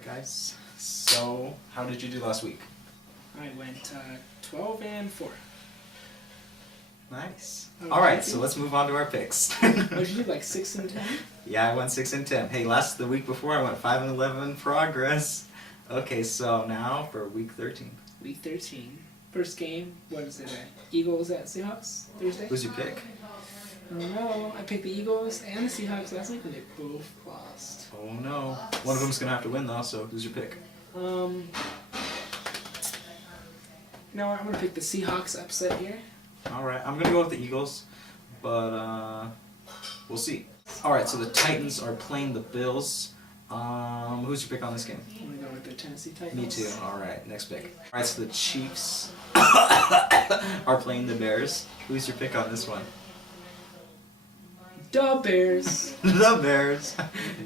Alright guys, so how did you do last week? I went 12-4. Nice. Oh, Alright, so let's move on to our picks. What did you do, like 6-10? Yeah, I went 6-10. Hey, the week before I went 5-11. Progress. Okay, so now for week 13. Week 13. First game, what is it? Eagles at Seahawks Thursday? Who's your pick? I don't know. I picked the Eagles and the Seahawks last week and they both lost. Oh no. One of them's gonna have to win though, so who's your pick? No, I'm gonna pick the Seahawks upset here. Alright, I'm gonna go with the Eagles, but we'll see. Alright, so the Titans are playing the Bills. Who's your pick on this game? I'm gonna go with the Tennessee Titans. Me too. Alright, next pick. Alright, so the Chiefs are playing the Bears. Who's your pick on this one? The Bears. The Bears.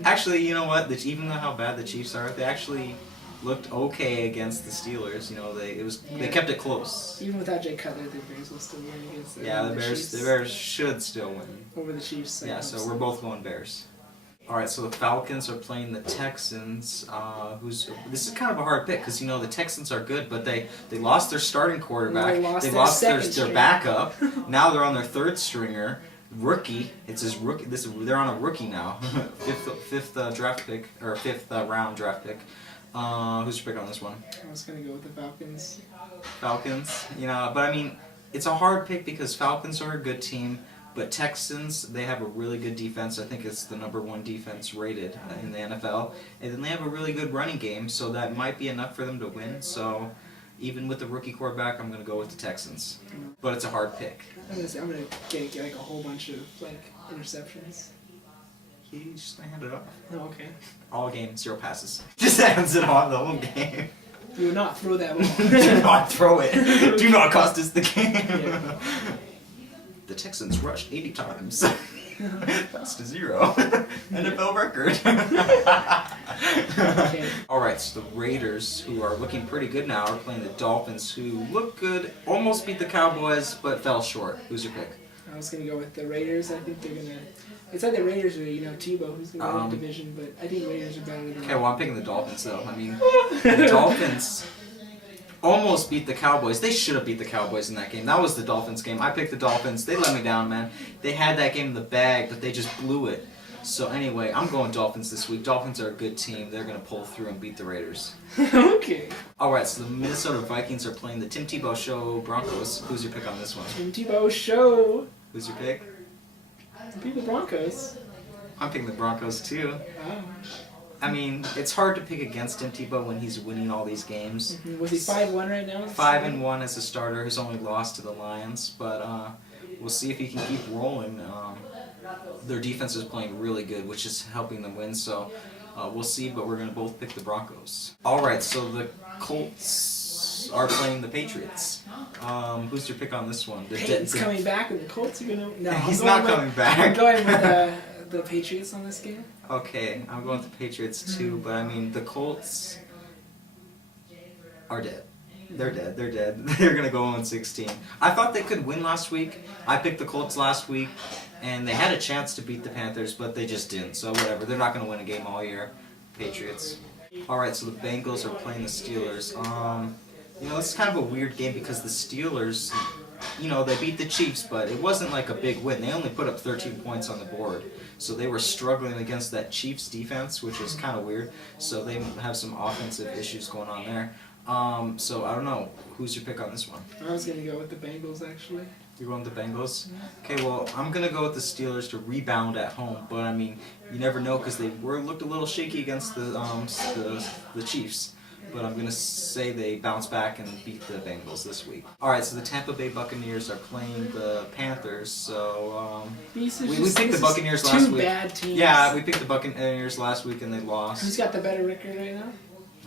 Actually, you know what? Even though how bad the Chiefs are, they actually looked okay against the Steelers. You know, they kept it close. Even without Jay Cutler, the Bears will still win against the Bears. The Bears should still win over the Chiefs. Yeah, so we're both going Bears. All right, so the Falcons are playing the Texans. This is kind of a hard pick because you know the Texans are good, but they lost their starting quarterback. They lost their backup. Now they're on their third stringer. Rookie. It's his rookie. They're on a rookie now. fifth draft pick or fifth round draft pick. Who's your pick on this one? I was gonna go with the Falcons. Falcons. You know, but I mean, it's a hard pick because Falcons are a good team, but Texans, they have a really good defense. I think it's the #1 defense rated in the NFL, and then they have a really good running game, so that might be enough for them to win. So. Even with the rookie quarterback, I'm going to go with the Texans. But it's a hard pick. I'm going to get like a whole bunch of interceptions. He's just going to hand it off. Oh, okay. All game, 0 passes. Just hands it on the whole game. Do not throw that ball. Do not throw it. Do not cost us the game. Yeah. The Texans rushed 80 times. That's to 0. NFL record. Okay. Alright, so the Raiders, who are looking pretty good now, are playing the Dolphins, who look good, almost beat the Cowboys, but fell short. Who's your pick? I was going to go with the Raiders. I think they're going to... It's like the Raiders or, Tebow, who's going to win the division, but I think Raiders are better than Okay, well, I'm picking the Dolphins, though. I mean, the Dolphins almost beat the Cowboys. They should have beat the Cowboys in that game. That was the Dolphins game. I picked the Dolphins. They let me down, man. They had that game in the bag, but they just blew it. So anyway, I'm going Dolphins this week. Dolphins are a good team. They're going to pull through and beat the Raiders. Okay. Alright, so the Minnesota Vikings are playing the Tim Tebow Show Broncos. Who's your pick on this one? Tim Tebow Show. Who's your pick? I pick the Broncos. I'm picking the Broncos too. Wow. I mean, it's hard to pick against Tim Tebow when he's winning all these games. Mm-hmm. Was he 5-1 right now? 5-1 as a starter. He's only lost to the Lions, but we'll see if he can keep rolling. Their defense is playing really good, which is helping them win, so we'll see, but we're going to both pick the Broncos. Alright, so the Colts are playing the Patriots. Who's your pick on this one? Peyton's coming back and the Colts are going to... No, he's not coming back. I'm going with the Patriots on this game. Okay, I'm going with the Patriots too, but I mean, the Colts are dead. They're dead. They're dead. They're going to go 0-16. I thought they could win last week. I picked the Colts last week, and they had a chance to beat the Panthers, but they just didn't. So whatever. They're not going to win a game all year. Patriots. Alright, so the Bengals are playing the Steelers. This is kind of a weird game because the Steelers, they beat the Chiefs, but it wasn't like a big win. They only put up 13 points on the board. So they were struggling against that Chiefs defense, which is kind of weird. So they have some offensive issues going on there. So I don't know. Who's your pick on this one? I was going to go with the Bengals, actually. You're going with the Bengals? Okay, well, I'm going to go with the Steelers to rebound at home. But, I mean, you never know because they looked a little shaky against the Chiefs. But I'm going to say they bounce back and beat the Bengals this week. Alright, so the Tampa Bay Buccaneers are playing the Panthers. So, we picked the Buccaneers last week. Two bad teams. Yeah, we picked the Buccaneers last week and they lost. Who's got the better record right now?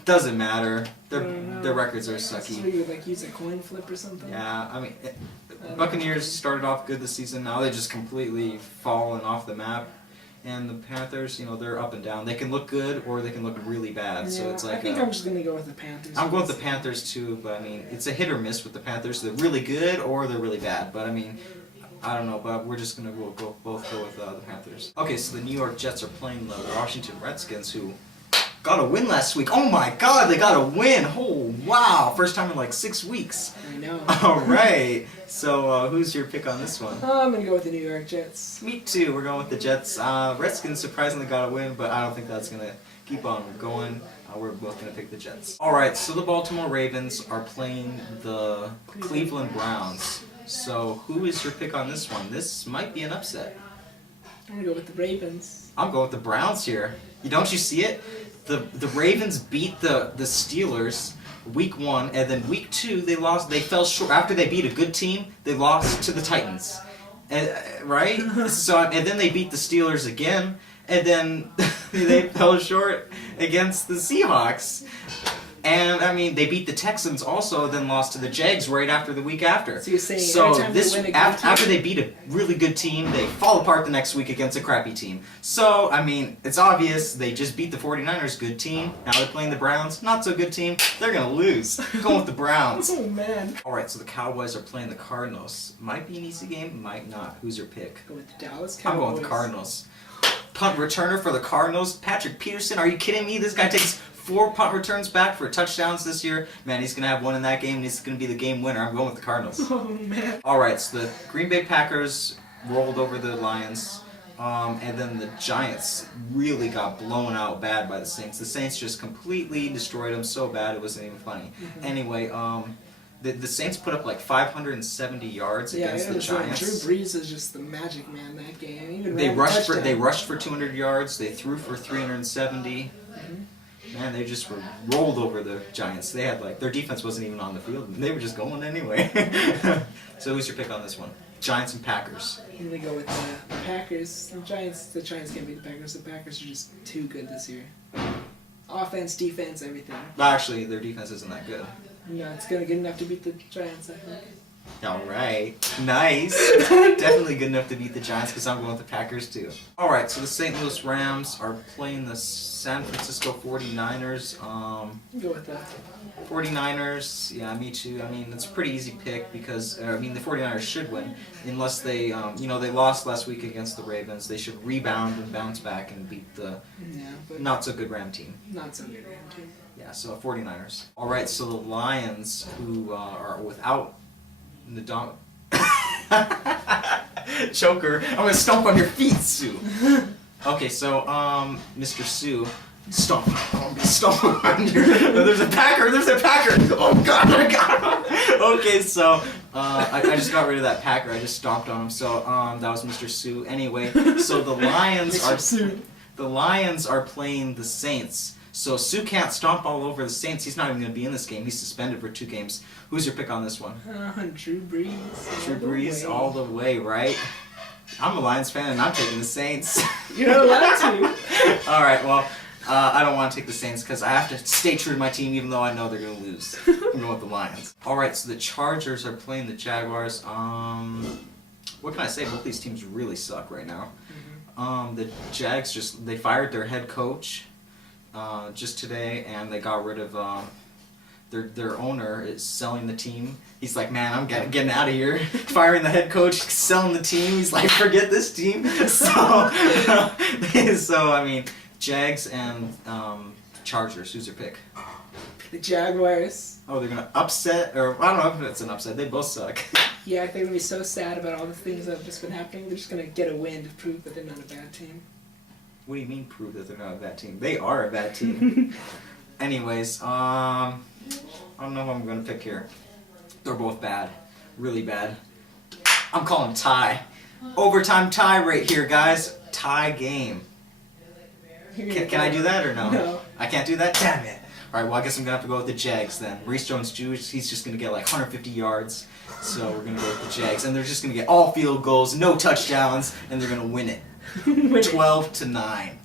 Doesn't matter. Their records are sucky. So you would use a coin flip or something? Yeah, I mean, Buccaneers started off good this season. Now they just completely fallen off the map. And the Panthers, they're up and down. They can look good or they can look really bad. Yeah, so it's like I think I'm just going to go with the Panthers. I'm going with the Panthers too, but I mean, it's a hit or miss with the Panthers. They're really good or they're really bad. But I mean, I don't know, but we're just going to both go with the Panthers. Okay, so the New York Jets are playing the Washington Redskins, who got a win last week. Oh my God, they got a win. Oh wow, first time in like 6 weeks. I know. All right. So who's your pick on this one? I'm gonna go with the New York Jets. Me too. We're going with the Jets. Redskins surprisingly got a win, but I don't think that's gonna keep on going. We're both gonna pick the Jets. All right. So the Baltimore Ravens are playing the Cleveland Browns. So who is your pick on this one? This might be an upset. I'm gonna go with the Ravens. I'm going with the Browns here. Don't you see it? The Ravens beat the Steelers week 1, and then week 2 they lost. They fell short after they beat a good team. They lost to the Titans, right? So and then they beat the Steelers again, and then they fell short against the Seahawks. And I mean, they beat the Texans also, then lost to the Jags right after the week after. So you're saying so every time this they win a good after team? they beat a really good team, they fall apart the next week against a crappy team. So I mean, it's obvious they just beat the 49ers, good team. Now they're playing the Browns, not so good team. They're gonna lose. Going with the Browns. Oh man. All right, so the Cowboys are playing the Cardinals. Might be an easy game, might not. Who's your pick? Go with the Dallas Cowboys. I'm going with the Cardinals. Punt returner for the Cardinals, Patrick Peterson. Are you kidding me? This guy takes 4 punt returns back for touchdowns this year. Man, he's going to have one in that game, and he's going to be the game winner. I'm going with the Cardinals. Oh man. All right, so the Green Bay Packers rolled over the Lions, and then the Giants really got blown out bad by the Saints. The Saints just completely destroyed them so bad it wasn't even funny. Anyway, the Saints put up like 570 yards against the Giants. Drew Brees is just the magic man that game. Even They ran a rushed touchdown. for 200 yards. They threw for 370. Man, they just were rolled over the Giants. They had their defense wasn't even on the field. They were just going anyway. So who's your pick on this one? Giants and Packers. I'm gonna go with the Packers. The Giants can't beat the Packers. The Packers are just too good this year. Offense, defense, everything. Actually, their defense isn't that good. No, it's gonna get enough to beat the Giants, I think. All right. Nice. Definitely good enough to beat the Giants because I'm going with the Packers too. All right, so the St. Louis Rams are playing the San Francisco 49ers. Go with that. 49ers, yeah, me too. I mean, it's a pretty easy pick because, the 49ers should win unless they, they lost last week against the Ravens. They should rebound and bounce back and beat the not so good Ram team. Not so good Ram team. Yeah, so 49ers. All right, so the Lions, who are without Nadam... Choker, I'm going to stomp on your feet, Sue. Okay, so, Mr. Sue, stomp on your... There's a Packer! Oh, God, I got him! Okay, so, I just got rid of that Packer. I just stomped on him, so, that was Mr. Sue. Anyway, so the Lions are playing the Saints. So Sue can't stomp all over the Saints. He's not even going to be in this game. He's suspended for 2 games. Who's your pick on this one? Drew Brees. Drew Brees all the way, right? I'm a Lions fan and I'm taking the Saints. You're not allowed to. All right, well, I don't want to take the Saints because I have to stay true to my team even though I know they're going to lose. I'm going with the Lions. All right, so the Chargers are playing the Jaguars. What can I say? Both these teams really suck right now. The Jags they fired their head coach. Just today, and they got rid of their owner is selling the team. He's like, man, I'm getting out of here. Firing the head coach, selling the team. He's like, forget this team. So I mean, Jags and Chargers. Who's your pick? The Jaguars. Oh, they're gonna upset, or I don't know if it's an upset. They both suck. Yeah, I think they're gonna be so sad about all the things that have just been happening. They're just gonna get a win to prove that they're not a bad team. What do you mean prove that they're not a bad team? They are a bad team. Anyways, I don't know who I'm going to pick here. They're both bad. Really bad. I'm calling tie. Overtime tie right here, guys. Tie game. Can I do that or no? No. I can't do that? Damn it. Alright, well I guess I'm going to have to go with the Jags then. Reese Jones-Jr., he's just going to get like 150 yards. So we're going to go with the Jags. And they're just going to get all field goals, no touchdowns, and they're going to win it. 12-9.